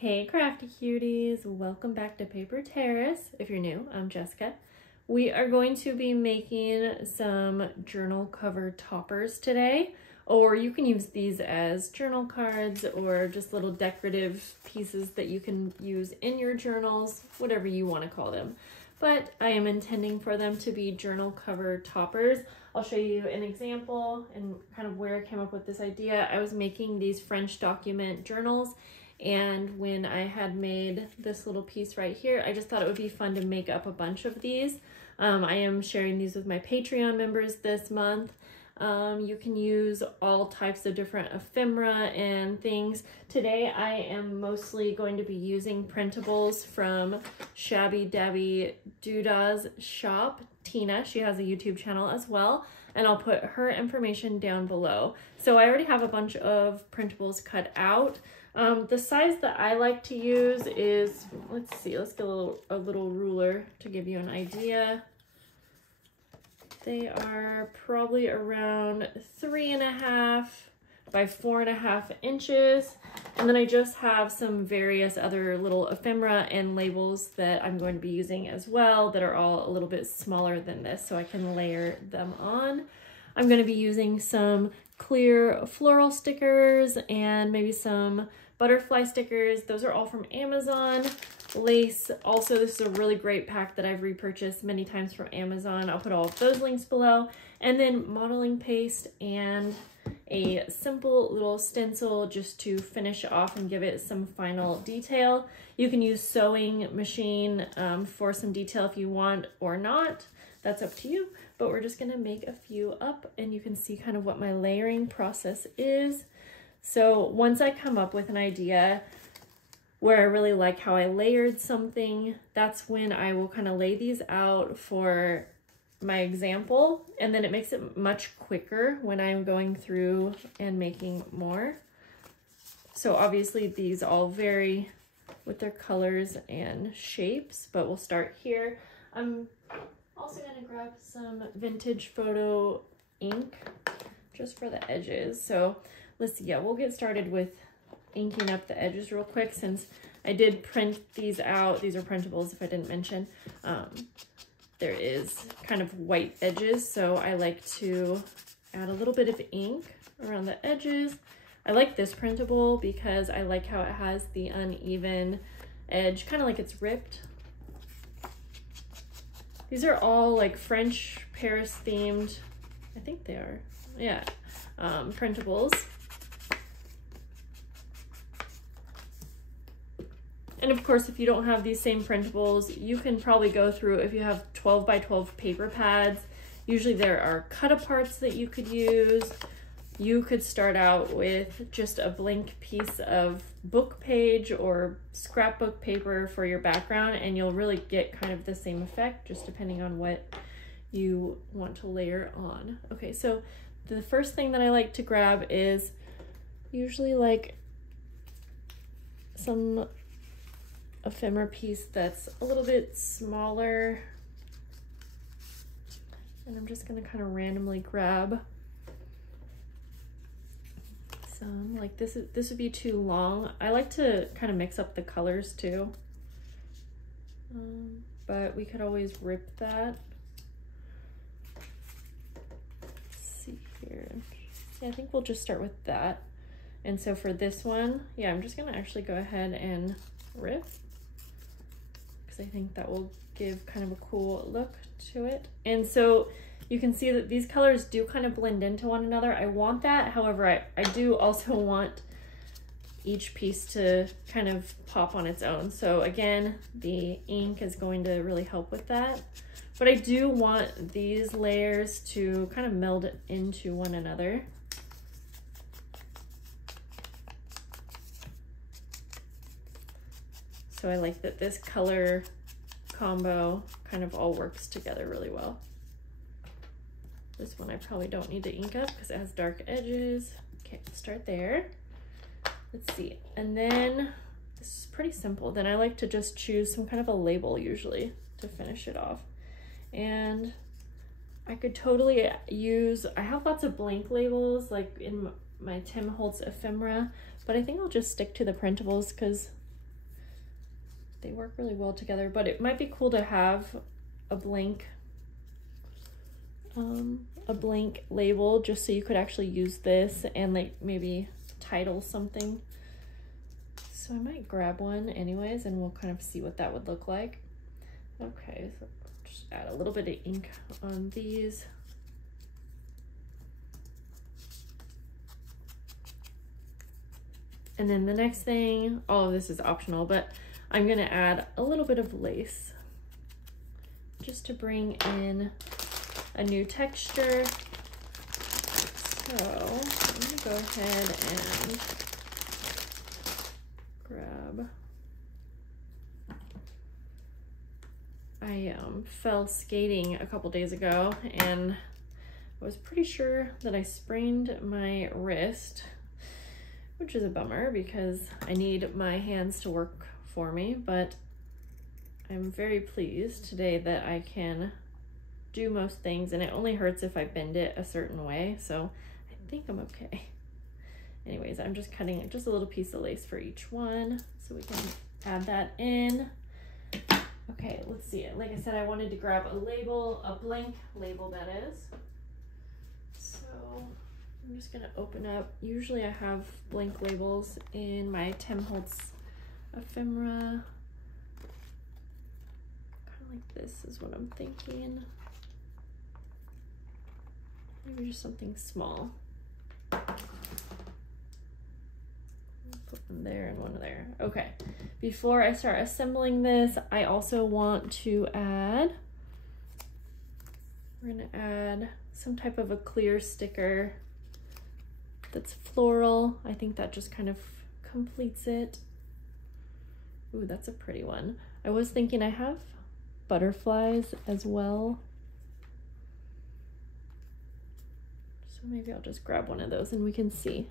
Hey crafty cuties, welcome back to Paper Terrace. If you're new, I'm Jessica. We are going to be making some journal cover toppers today, or you can use these as journal cards or just little decorative pieces that you can use in your journals, whatever you want to call them. But I am intending for them to be journal cover toppers. I'll show you an example and kind of where I came up with this idea. I was making these French document journals, and when I had made this little piece right here, I just thought it would be fun to make up a bunch of these. I am sharing these with my Patreon members this month. You can use all types of different ephemera and things. Today I am mostly going to be using printables from Shabby Dabby Doodah's shop, Tina. She has a YouTube channel as well, and I'll put her information down below. So I already have a bunch of printables cut out. The size that I like to use is, let's see, let's get a little ruler to give you an idea. They are probably around 3.5 by 4.5 inches. And then I just have some various other little ephemera and labels that I'm going to be using as well that are all a little bit smaller than this, so I can layer them on. I'm going to be using some clear floral stickers and maybe some butterfly stickers. Those are all from Amazon. Lace, also, this is a really great pack that I've repurchased many times from Amazon. I'll put all of those links below. And then modeling paste and a simple little stencil just to finish off and give it some final detail. You can use sewing machine for some detail if you want or not. That's up to you, but we're just gonna make a few up and you can see kind of what my layering process is. So once I come up with an idea where I really like how I layered something, that's when I will kind of lay these out for my example, and then it makes it much quicker when I'm going through and making more. So obviously these all vary with their colors and shapes, but we'll start here. I'm also gonna grab some vintage photo ink just for the edges. So let's see, yeah, we'll get started with inking up the edges real quick since I did print these out. These are printables if I didn't mention. There is kind of white edges, so I like to add a little bit of ink around the edges. I like this printable because I like how it has the uneven edge, kind of like it's ripped. These are all like French Paris themed, I think they are, yeah, printables. And of course, if you don't have these same printables, you can probably go through, if you have 12 by 12 paper pads, usually there are cut-aparts that you could use. You could start out with just a blank piece of book page or scrapbook paper for your background, and you'll really get kind of the same effect, just depending on what you want to layer on. Okay, so the first thing that I like to grab is usually like some ephemera piece that's a little bit smaller, and I'm just gonna kind of randomly grab some. Like this would be too long. I like to kind of mix up the colors too, but we could always rip that. Let's see here. Yeah, I think we'll just start with that. And so for this one, yeah, I'm just gonna actually go ahead and rip, I think that will give kind of a cool look to it. And so you can see that these colors do kind of blend into one another. I want that. However, I do also want each piece to kind of pop on its own. So again, the ink is going to really help with that. But I do want these layers to kind of meld into one another. So I like that this color combo kind of all works together really well. This one I probably don't need to ink up because it has dark edges. Okay, start there. Let's see. And then this is pretty simple. Then I like to just choose some kind of a label usually to finish it off. And I could totally use, I have lots of blank labels like in my Tim Holtz ephemera, but I think I'll just stick to the printables because they work really well together, but it might be cool to have a blank label just so you could actually use this and like maybe title something. So I might grab one anyways, and we'll kind of see what that would look like. Okay, so just add a little bit of ink on these. And then the next thing, all of this is optional, but I'm gonna add a little bit of lace just to bring in a new texture. So I'm gonna go ahead and grab, I fell skating a couple days ago and I was pretty sure that I sprained my wrist, which is a bummer because I need my hands to work for me, but I'm very pleased today that I can do most things, and it only hurts if I bend it a certain way, so I think I'm okay. Anyways, I'm just cutting just a little piece of lace for each one so we can add that in. Okay, let's see it. Like I said, I wanted to grab a label, a blank label that is. So I'm just gonna open up. Usually I have blank labels in my Tim Holtz ephemera. Kind of like this is what I'm thinking. Maybe just something small. Put one there and one there. Okay, before I start assembling this, I also want to add, we're gonna add some type of a clear sticker that's floral. I think that just kind of completes it. Ooh, that's a pretty one. I was thinking I have butterflies as well. So maybe I'll just grab one of those and we can see.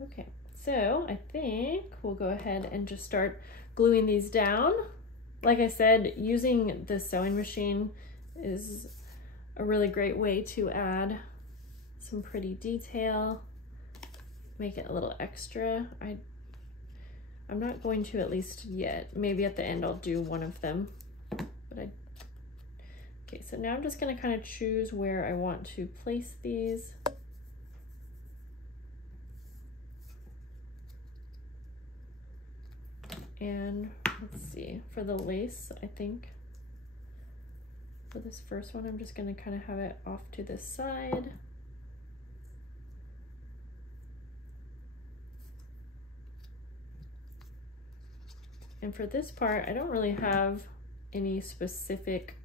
Okay, so I think we'll go ahead and just start gluing these down. Like I said, using the sewing machine is a really great way to add some pretty detail, make it a little extra. I'm not going to, at least yet. Maybe at the end I'll do one of them, but okay, so now I'm just gonna kind of choose where I want to place these. And let's see, for the lace, I think for this first one, I'm just gonna kind of have it off to the side. And for this part, I don't really have any specific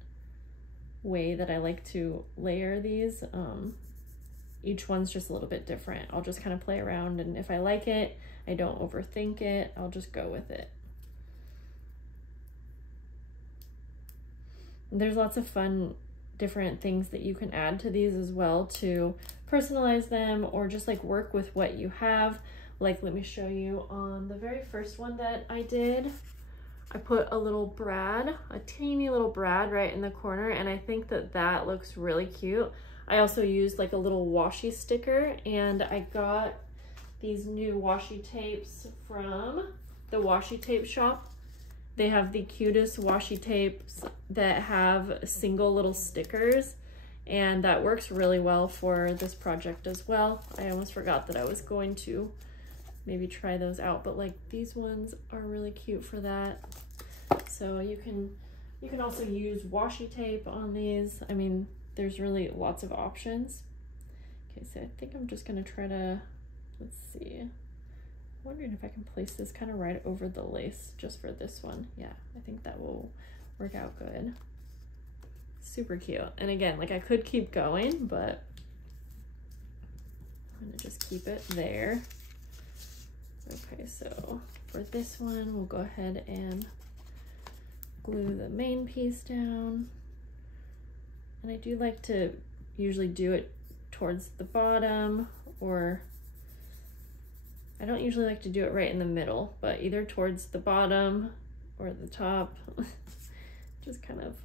way that I like to layer these. Each one's just a little bit different. I'll just kind of play around, and if I like it, I don't overthink it, I'll just go with it. And there's lots of fun different things that you can add to these as well to personalize them, or just like work with what you have. Like, let me show you on the very first one that I did. I put a little brad, a teeny little brad right in the corner, and I think that that looks really cute. I also used like a little washi sticker, and I got these new washi tapes from the washi tape shop. They have the cutest washi tapes that have single little stickers, and that works really well for this project as well. I almost forgot that I was going to maybe try those out, but like these ones are really cute for that. So you can also use washi tape on these. I mean, there's really lots of options. Okay, so I think I'm just gonna try to, let's see. I'm wondering if I can place this kind of right over the lace just for this one. Yeah, I think that will work out good. Super cute. And again, like I could keep going, but I'm gonna just keep it there. Okay, so for this one, we'll go ahead and glue the main piece down. And I do like to usually do it towards the bottom, or I don't usually like to do it right in the middle, but either towards the bottom or the top. Just kind of,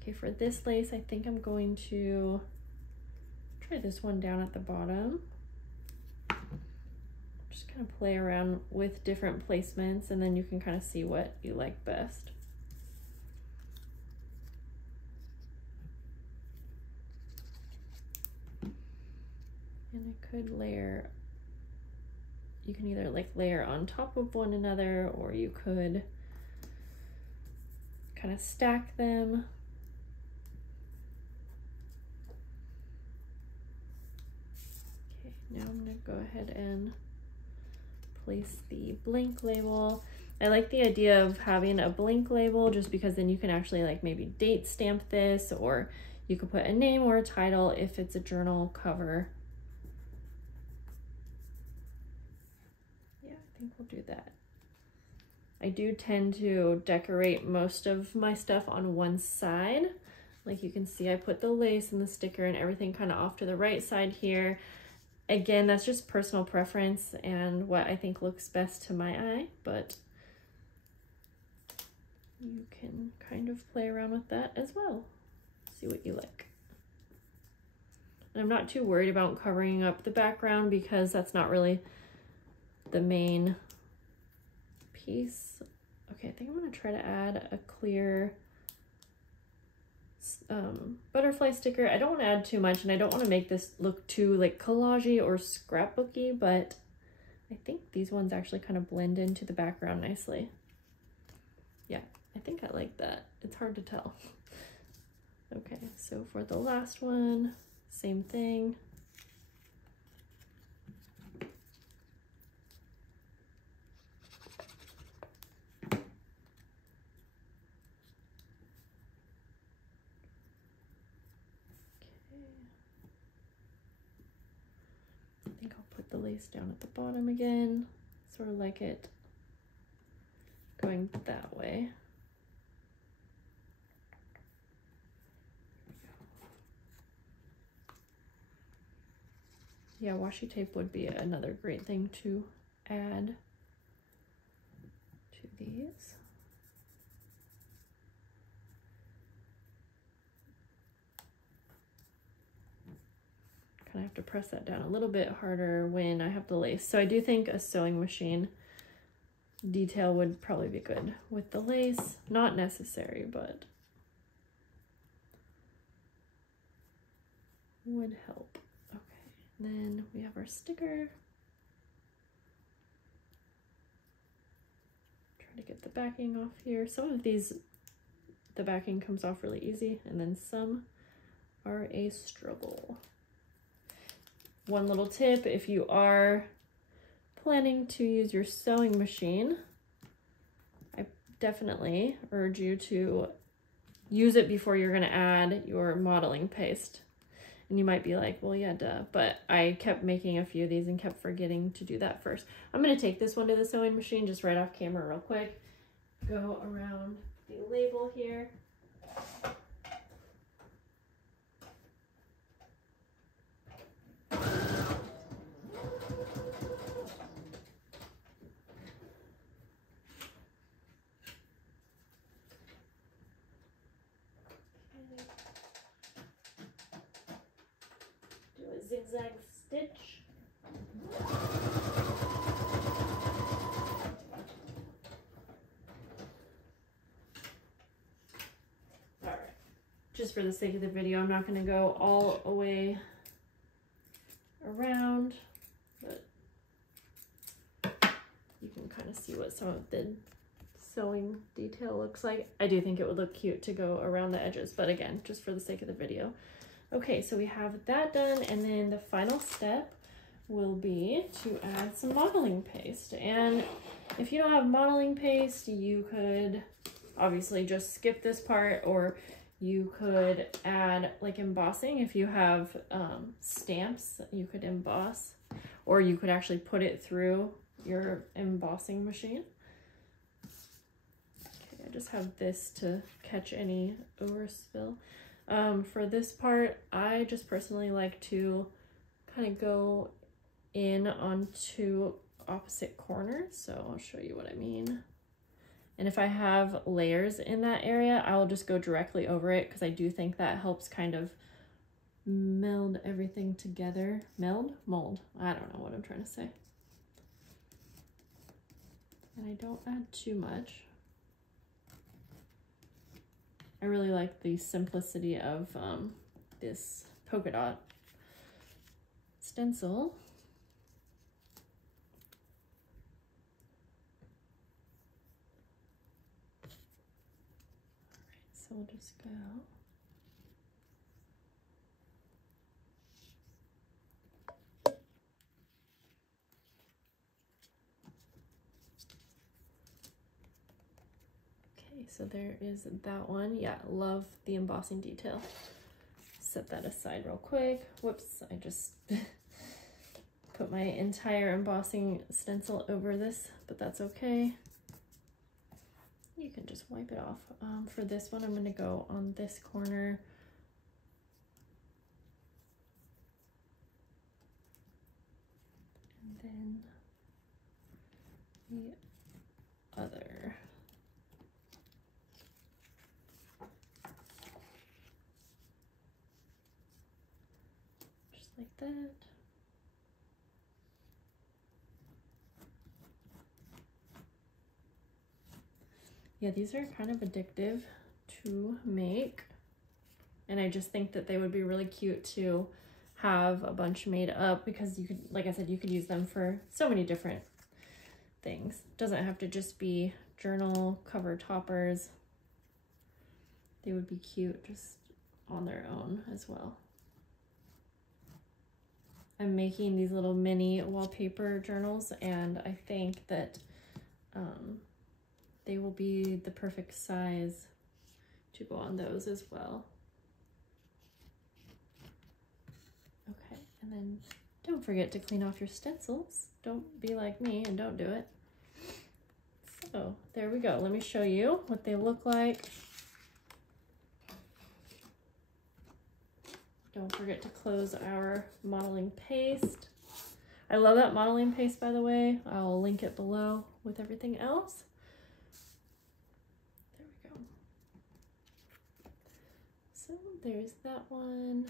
okay, for this lace, I think I'm going to try this one down at the bottom. Just kind of play around with different placements, and then you can kind of see what you like best. And I could layer, you can either like layer on top of one another, or you could kind of stack them. Okay, now I'm gonna go ahead and place the blank label. I like the idea of having a blank label just because then you can actually like maybe date stamp this, or you could put a name or a title if it's a journal cover. Yeah, I think we'll do that. I do tend to decorate most of my stuff on one side. Like you can see, I put the lace and the sticker and everything kind of off to the right side here. Again, that's just personal preference and what I think looks best to my eye, but you can kind of play around with that as well. See what you like. And I'm not too worried about covering up the background because that's not really the main piece. Okay, I think I'm gonna try to add a clear butterfly sticker. I don't want to add too much, and I don't want to make this look too like collagey or scrapbooky, but I think these ones actually kind of blend into the background nicely. Yeah, I think I like that. It's hard to tell. Okay, so for the last one, same thing. I think I'll put the lace down at the bottom again, sort of like it going that way. Yeah, washi tape would be another great thing to add to these. Kind of have to press that down a little bit harder when I have the lace. So I do think a sewing machine detail would probably be good with the lace. Not necessary, but would help. Okay, then we have our sticker. Try to get the backing off here. Some of these, the backing comes off really easy, and then some are a struggle. One little tip, if you are planning to use your sewing machine, I definitely urge you to use it before you're gonna add your modeling paste. And you might be like, well, yeah, duh, but I kept making a few of these and kept forgetting to do that first. I'm gonna take this one to the sewing machine just right off camera real quick. Go around the label here. Do a zigzag stitch. All right, just for the sake of the video, I'm not going to go all the way around, but you can kind of see what some of the sewing detail looks like. I do think it would look cute to go around the edges, but again, just for the sake of the video. Okay, so we have that done, and then the final step will be to add some modeling paste. And if you don't have modeling paste, you could obviously just skip this part, or you could add like embossing. If you have stamps, you could emboss, or you could actually put it through your embossing machine. Okay, I just have this to catch any overspill. For this part, I just personally like to kind of go in on two opposite corners. So I'll show you what I mean. And if I have layers in that area, I will just go directly over it because I do think that helps kind of meld everything together. Mold? I don't know what I'm trying to say. I don't add too much. I really like the simplicity of this polka dot stencil. All right, so we'll just go. So there is that one. Yeah, love the embossing detail. Set that aside real quick. Whoops, I just put my entire embossing stencil over this, but that's okay. You can just wipe it off. For this one, I'm gonna go on this corner. And then the other. Like that. Yeah, these are kind of addictive to make, and I just think that they would be really cute to have a bunch made up, because you could, like I said, you could use them for so many different things. Doesn't have to just be journal cover toppers. They would be cute just on their own as well. I'm making these little mini wallpaper journals, and I think that they will be the perfect size to go on those as well. Okay, and then don't forget to clean off your stencils. Don't be like me and don't do it. So there we go. Let me show you what they look like. Don't forget to close our modeling paste. I love that modeling paste, by the way. I'll link it below with everything else. There we go. So there's that one.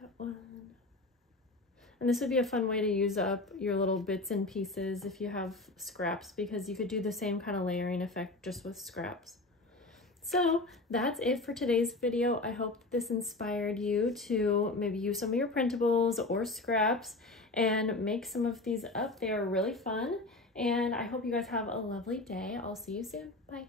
That one. And this would be a fun way to use up your little bits and pieces if you have scraps, because you could do the same kind of layering effect just with scraps. So that's it for today's video. I hope this inspired you to maybe use some of your printables or scraps and make some of these up. They are really fun, and I hope you guys have a lovely day. I'll see you soon. Bye.